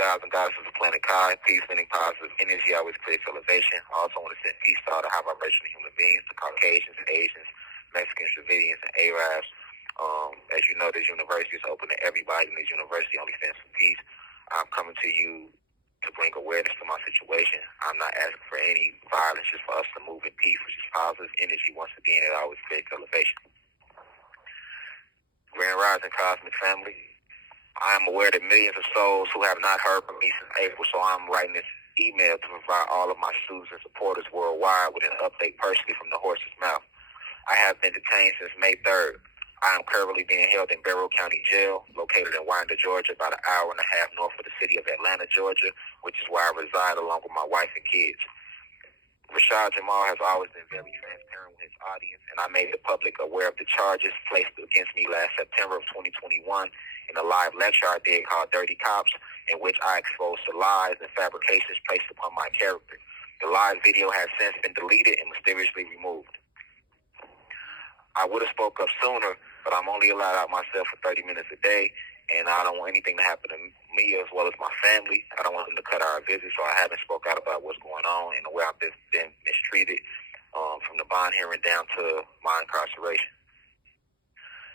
gods and goddesses of planet Kai. Peace, meaning positive energy, always creates elevation. I also want to send peace to all the high vibrational human beings, the Caucasians and Asians, Mexicans, Dravidians, and Arabs. As you know, this university is open to everybody, and this university only stands for peace. I'm coming to you to bring awareness to my situation. I'm not asking for any violence, just for us to move in peace, which is positive energy. Once again, it always creates elevation. Grand Rising Cosmic Family. I am aware that millions of souls who have not heard from me since April, so I'm writing this email to provide all of my students and supporters worldwide with an update personally from the horse's mouth. I have been detained since May 3rd. I am currently being held in Barrow County Jail, located in Winder, Georgia, about an hour and a half north of the city of Atlanta, Georgia, which is where I reside along with my wife and kids. Rashad Jamal has always been very transparent with his audience, and I made the public aware of the charges placed against me last September of 2021 in a live lecture I did called Dirty Cops, in which I exposed the lies and fabrications placed upon my character. The live video has since been deleted and mysteriously removed. I would have spoke up sooner, but I'm only allowed out myself for 30 minutes a day, and I don't want anything to happen to me as well as my family. I don't want them to cut our visits, so I haven't spoke out about what's going on and the way I've been mistreated from the bond hearing down to my incarceration.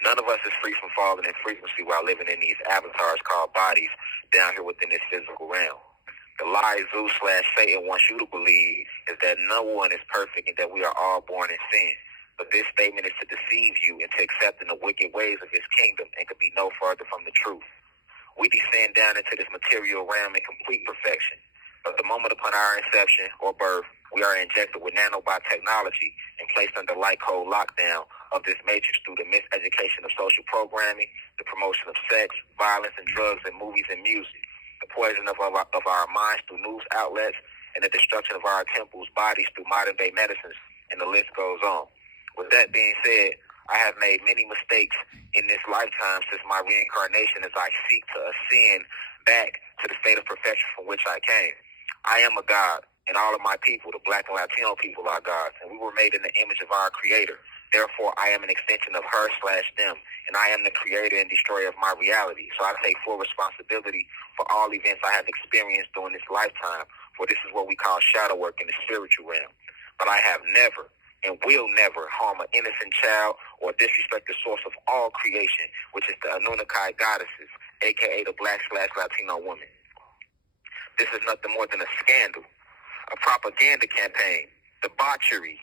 None of us is free from falling in frequency while living in these avatars called bodies down here within this physical realm. The lie Zeus/Satan wants you to believe is that no one is perfect and that we are all born in sin. But this statement is to deceive you into accepting the wicked ways of his kingdom and could be no further from the truth. We descend down into this material realm in complete perfection. But the moment upon our inception or birth, we are injected with nanobot technology and placed under light code lockdown of this matrix through the miseducation of social programming, the promotion of sex, violence, and drugs in movies and music, the poisoning of our minds through news outlets, and the destruction of our temples, bodies through modern-day medicines, and the list goes on. With that being said, I have made many mistakes in this lifetime since my reincarnation as I seek to ascend back to the state of perfection from which I came. I am a God, and all of my people, the Black and Latino people, are gods, and we were made in the image of our Creator. Therefore, I am an extension of her/them, and I am the creator and destroyer of my reality. So I take full responsibility for all events I have experienced during this lifetime, for this is what we call shadow work in the spiritual realm. But I have never and will never harm an innocent child or disrespect the source of all creation, which is the Anunnaki goddesses, a.k.a. the Black/Latino woman. This is nothing more than a scandal, a propaganda campaign, debauchery,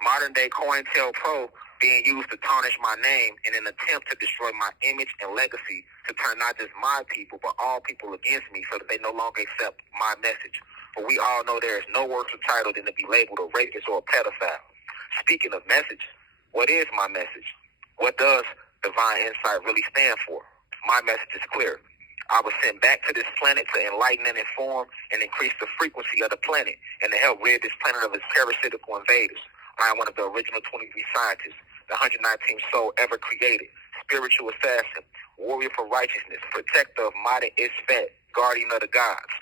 modern-day COINTELPRO being used to tarnish my name in an attempt to destroy my image and legacy, to turn not just my people, but all people against me so that they no longer accept my message. For we all know there is no worse title than to be labeled a rapist or a pedophile. Speaking of message, what is my message? What does divine insight really stand for? My message is clear. I was sent back to this planet to enlighten and inform and increase the frequency of the planet and to help rid this planet of its parasitical invaders. I am one of the original 23 scientists, the 119th soul ever created, spiritual assassin, warrior for righteousness, protector of Mata Isfet, guardian of the gods.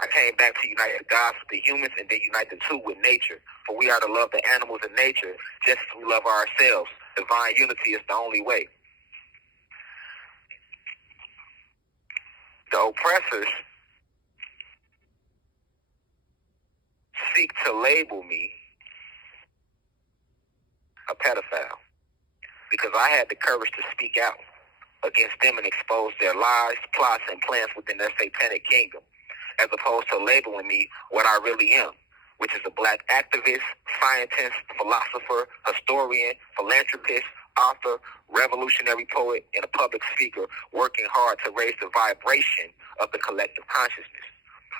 I came back to unite the gods with the humans and then unite the two with nature. For we are to love the animals and nature just as we love ourselves. Divine unity is the only way. The oppressors seek to label me a pedophile because I had the courage to speak out against them and expose their lies, plots, and plans within their satanic kingdom, as opposed to labeling me what I really am, which is a Black activist, scientist, philosopher, historian, philanthropist, author, revolutionary poet, and a public speaker working hard to raise the vibration of the collective consciousness.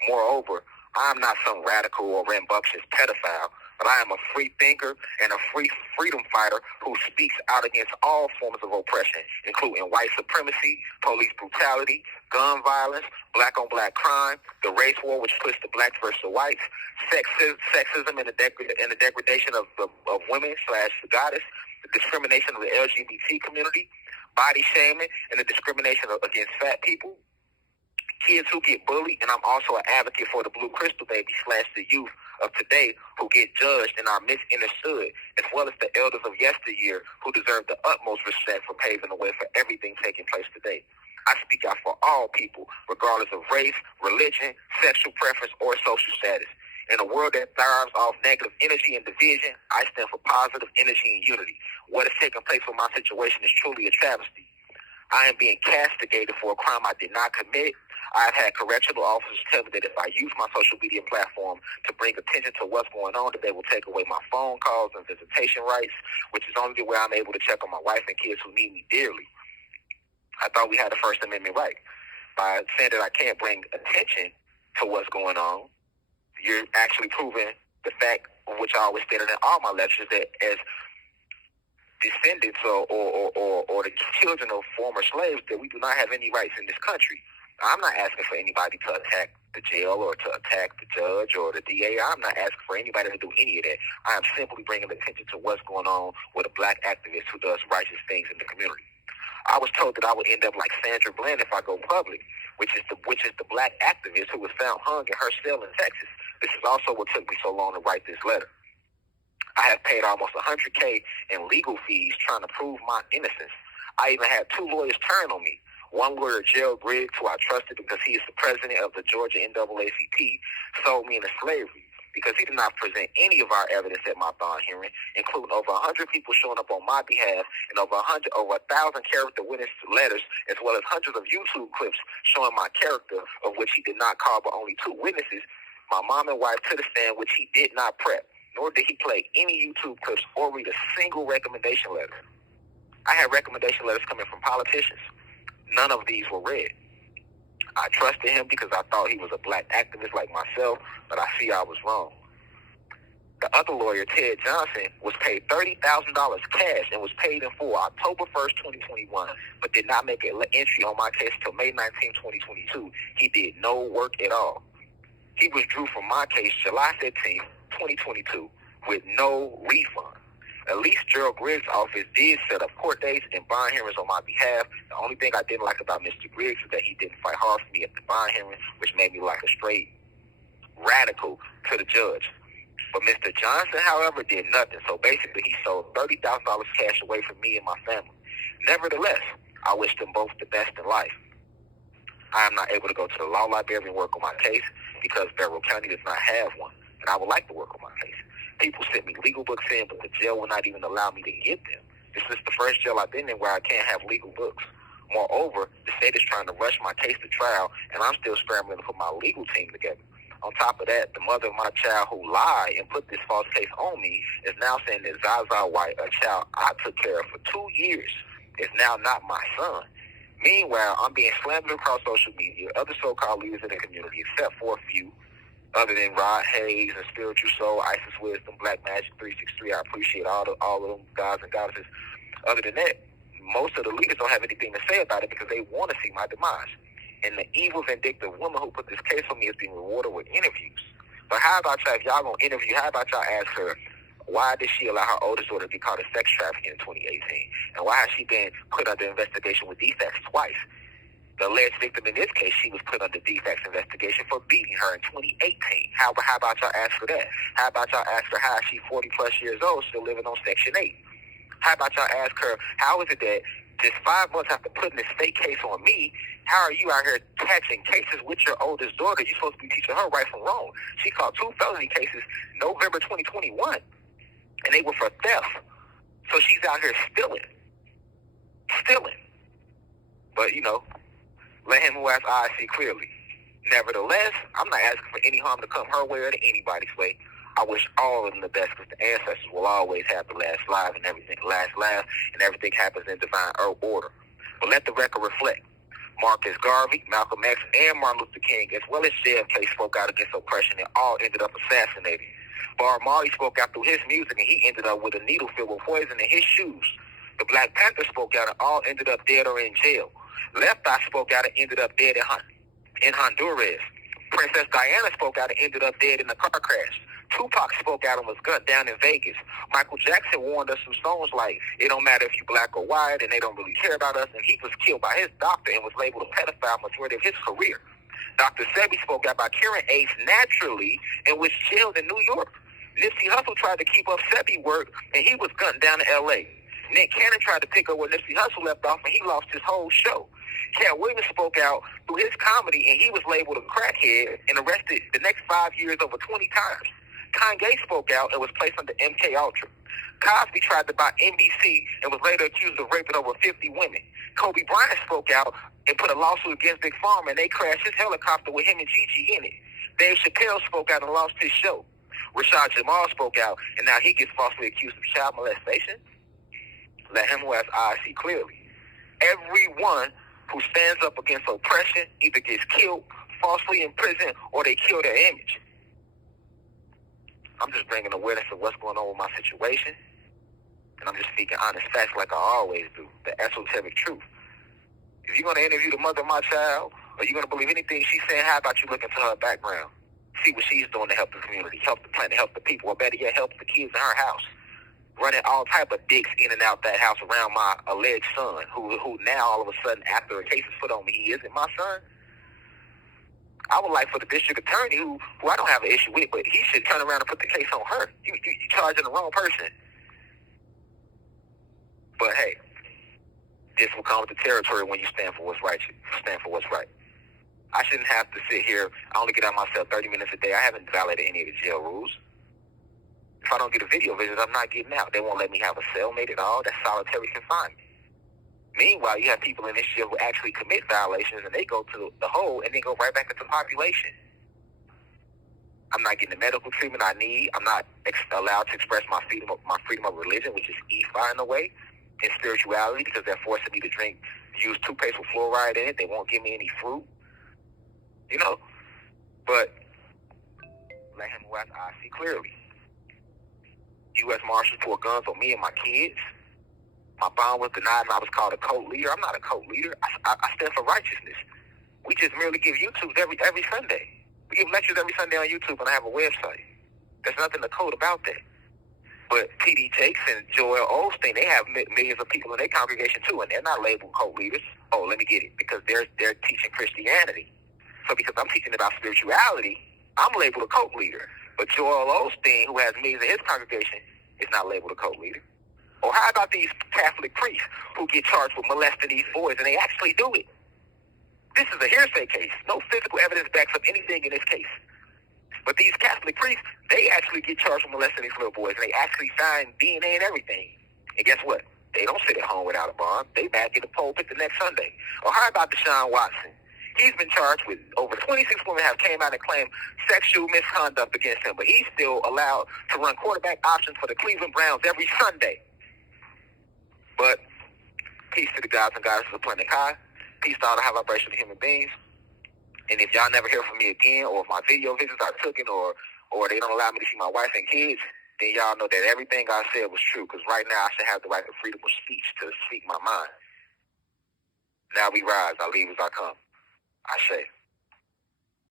Moreover, I'm not some radical or rambunctious pedophile, but I am a free thinker and a free freedom fighter who speaks out against all forms of oppression, including white supremacy, police brutality, gun violence, black-on-black crime, the race war which puts the blacks versus the whites, sexism and the degradation of women/goddess, the discrimination of the LGBT community, body shaming, and the discrimination against fat people, kids who get bullied, and I'm also an advocate for the blue crystal baby / the youth of today who get judged and are misunderstood, as well as the elders of yesteryear who deserve the utmost respect for paving the way for everything taking place today. I speak out for all people, regardless of race, religion, sexual preference, or social status. In a world that thrives off negative energy and division, I stand for positive energy and unity. What is taking place with my situation is truly a travesty. I am being castigated for a crime I did not commit. I've had correctional officers tell me that if I use my social media platform to bring attention to what's going on, that they will take away my phone calls and visitation rights, which is only the way I'm able to check on my wife and kids who need me dearly. I thought we had the First Amendment right. By saying that I can't bring attention to what's going on, you're actually proving the fact, which I always stated in all my lectures, that as descendants or the children of former slaves, that we do not have any rights in this country. I'm not asking for anybody to attack the jail or to attack the judge or the DA. I'm not asking for anybody to do any of that. I am simply bringing attention to what's going on with a black activist who does righteous things in the community. I was told that I would end up like Sandra Bland if I go public, which is the black activist who was found hung in her cell in Texas. This is also what took me so long to write this letter. I have paid almost $100K in legal fees trying to prove my innocence. I even had 2 lawyers turn on me. One lawyer, Gerald Griggs, who I trusted because he is the president of the Georgia NAACP, sold me into slavery because he did not present any of our evidence at my bond hearing, including over 100 people showing up on my behalf and over 1,000 character witness letters, as well as hundreds of YouTube clips showing my character, of which he did not call but only 2 witnesses, my mom and wife, to the stand, which he did not prep, nor did he play any YouTube clips or read a single recommendation letter. I had recommendation letters coming from politicians. None of these were read. I trusted him because I thought he was a black activist like myself, but I see I was wrong. The other lawyer, Ted Johnson, was paid $30,000 cash and was paid in full October 1st, 2021, but did not make an entry on my case until May 19, 2022. He did no work at all. He withdrew from my case July 15, 2022, with no refund. At least Gerald Griggs' office did set up court dates and bond hearings on my behalf. The only thing I didn't like about Mr. Griggs is that he didn't fight hard for me at the bond hearing, which made me like a straight radical to the judge. But Mr. Johnson, however, did nothing. So basically, he sold $30,000 cash away from me and my family. Nevertheless, I wish them both the best in life. I am not able to go to the law library and work on my case because Barrow County does not have one, and I would like to work on my case. People sent me legal books in, but the jail will not even allow me to get them. This is the first jail I've been in where I can't have legal books. Moreover, the state is trying to rush my case to trial, and I'm still scrambling to put my legal team together. On top of that, the mother of my child who lied and put this false case on me is now saying that Zaza White, a child I took care of for 2 years, is now not my son. Meanwhile, I'm being slandered across social media, other so-called leaders in the community, except for a few, other than Rod Hayes and Spiritual Soul, Isis Wisdom, Black Magic 363. I appreciate all of them gods and goddesses. Other than that, most of the leaders don't have anything to say about it because they want to see my demise. And the evil, vindictive woman who put this case on me is being rewarded with interviews. But how about y'all, if y'all going to interview, how about y'all ask her, why did she allow her oldest daughter to be caught as sex trafficking in 2018? And why has she been put under investigation with defects twice? The alleged victim in this case, she was put under defects investigation for beating her in 2018. How about y'all ask her that? How about y'all ask her how she 40 plus years old still living on Section 8? How about y'all ask her, how is it that just 5 months after putting this fake case on me, how are you out here catching cases with your oldest daughter? You're supposed to be teaching her right from wrong. She caught 2 felony cases November 2021, and they were for theft. So she's out here stealing. But, let him who has eyes see clearly. Nevertheless, I'm not asking for any harm to come her way or to anybody's way. I wish all of them the best because the ancestors will always have the last laugh and everything happens in divine order. But let the record reflect. Marcus Garvey, Malcolm X, and Martin Luther King, as well as JFK, spoke out against oppression and all ended up assassinated. Bob Marley spoke out through his music and he ended up with a needle filled with poison in his shoes. The Black Panther spoke out and all ended up dead or in jail. Left Eye spoke out and ended up dead in Honduras. Princess Diana spoke out and ended up dead in a car crash. Tupac spoke out and was gunned down in Vegas. Michael Jackson warned us through songs like, it don't matter if you black or white and they don't really care about us, and he was killed by his doctor and was labeled a pedophile majority of his career. Dr. Sebi spoke out by curing AIDS naturally and was jailed in New York. Nipsey Hussle tried to keep up Sebi work and he was gunned down in L.A. Nick Cannon tried to pick up where Nipsey Hussle left off and he lost his whole show. Cat Williams spoke out through his comedy, and he was labeled a crackhead and arrested the next 5 years over 20 times. Kanye spoke out and was placed under MK Ultra. Cosby tried to buy NBC and was later accused of raping over 50 women. Kobe Bryant spoke out and put a lawsuit against Big Pharma, and they crashed his helicopter with him and Gigi in it. Dave Chappelle spoke out and lost his show. Rashad Jamal spoke out, and now he gets falsely accused of child molestation. Let him who has eyes see clearly. Everyone who stands up against oppression either gets killed, falsely imprisoned, or they kill their image. I'm just bringing awareness of what's going on with my situation, and I'm just speaking honest facts like I always do, the esoteric truth. If you're going to interview the mother of my child, or you're going to believe anything she's saying, how about you look into her background? See what she's doing to help the community, help the planet, help the people, or better yet, help the kids in her house. Running all type of dicks in and out that house around my alleged son, who now all of a sudden, after a case is put on me, he isn't my son. I would like for the district attorney, who I don't have an issue with, but he should turn around and put the case on her. You charging the wrong person. But hey, this will come with the territory when you stand for what's right. Stand for what's right. I shouldn't have to sit here. I only get out myself 30 minutes a day. I haven't violated any of the jail rules. If I don't get a video visit, I'm not getting out. They won't let me have a cellmate at all. That's solitary confinement. Meanwhile, you have people in this jail who actually commit violations, and they go to the hole and then go right back into the population. I'm not getting the medical treatment I need. I'm not allowed to express my freedom of religion, which is EFI in a way, and spirituality, because they're forcing me to use toothpaste with fluoride in it. They won't give me any fruit. You know? But let him who has eyes see clearly. U.S. Marshals pulled guns on me and my kids. My bond was denied, and I was called a cult leader. I'm not a cult leader. I stand for righteousness. We just merely give YouTubes every Sunday. We give lectures every Sunday on YouTube, and I have a website. There's nothing to code about that. But T.D. Jakes and Joel Osteen, they have millions of people in their congregation too, and they're not labeled cult leaders. Oh, let me get it, because they're teaching Christianity. So because I'm teaching about spirituality, I'm labeled a cult leader. But Joel Osteen, who has millions in his congregation, is not labeled a cult leader. Or how about these Catholic priests who get charged with molesting these boys, and they actually do it? This is a hearsay case. No physical evidence backs up anything in this case. But these Catholic priests, they actually get charged with molesting these little boys, and they actually sign DNA and everything. And guess what? They don't sit at home without a bond. They back in the pulpit the next Sunday. Or how about Deshaun Watson? He's been charged with over 26 women have came out and claimed sexual misconduct against him, but he's still allowed to run quarterback options for the Cleveland Browns every Sunday. But peace to the gods and goddesses of Planet High. Peace to all the high vibrational human beings. And if y'all never hear from me again, or if my video visits are taken, or they don't allow me to see my wife and kids, then y'all know that everything I said was true. Because right now I should have the right of freedom of speech to speak my mind. Now we rise. I leave as I come. I say.